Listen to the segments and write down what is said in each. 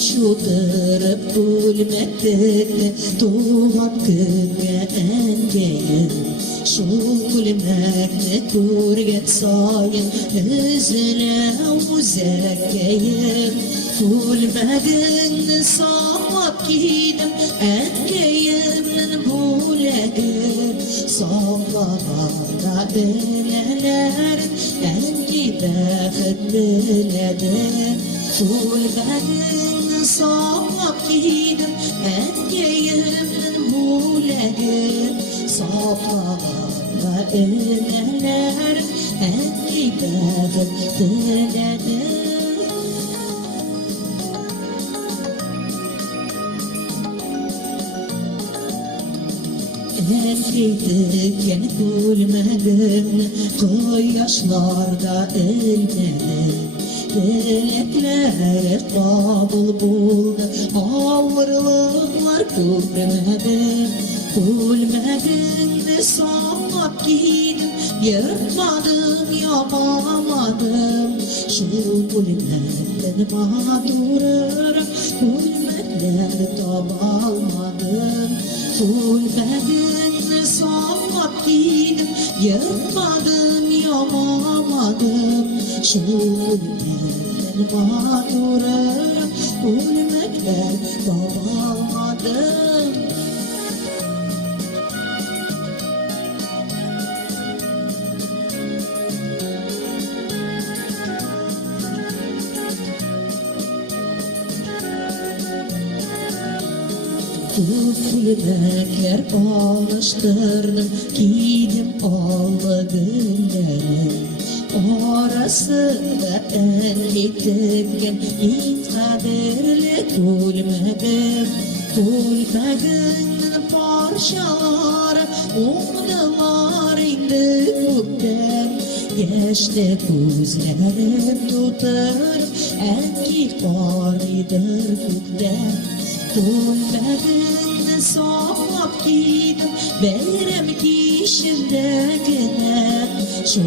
Şudırıp gülmekte tuğmak engeyim Şul gülmekte kurget sayın Üzüne uzekkeyim Gülmedin sağmak gidim Engeyimden bulegim Sağlamada ölelerin Engi bəxit biledim Gülmedin sağmak gidim Engeyimden bulegim Sağlamada ölelerin Engi bəxit biledim Efriydikken gülmedim Koy yaşlarda ölmedim Dilekler kabul buldu Ağırlıklar görmedim Gülmedim de sağmak giydim Yırtmadım yapamadım Şu gülmekten mağdurum Gülmekler tabalmadım Gülmedin sağmak giydim Yırtmadım yapamadım Şu gülmekten mağdurum Gülmekler tabalmadım Gülmekler alıştırdım Giydim allı gülleri Orasında enliktikken İnkadirli gülmedim Gülmedin parçaları Umdular indi gökten Geçti gözlerim tutarım Enki paridir gökten Gülmedin sağmak giydim Beyrem kişildekine Şu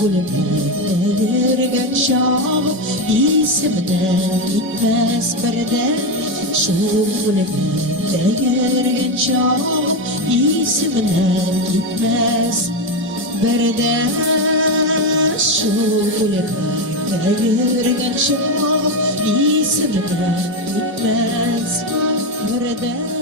gülmekte yürgen şahım İsimden gitmez birden Şu gülmekte yürgen şahım İsimden gitmez birden Şu gülmekte yürgen şahım İsimden gitmez birden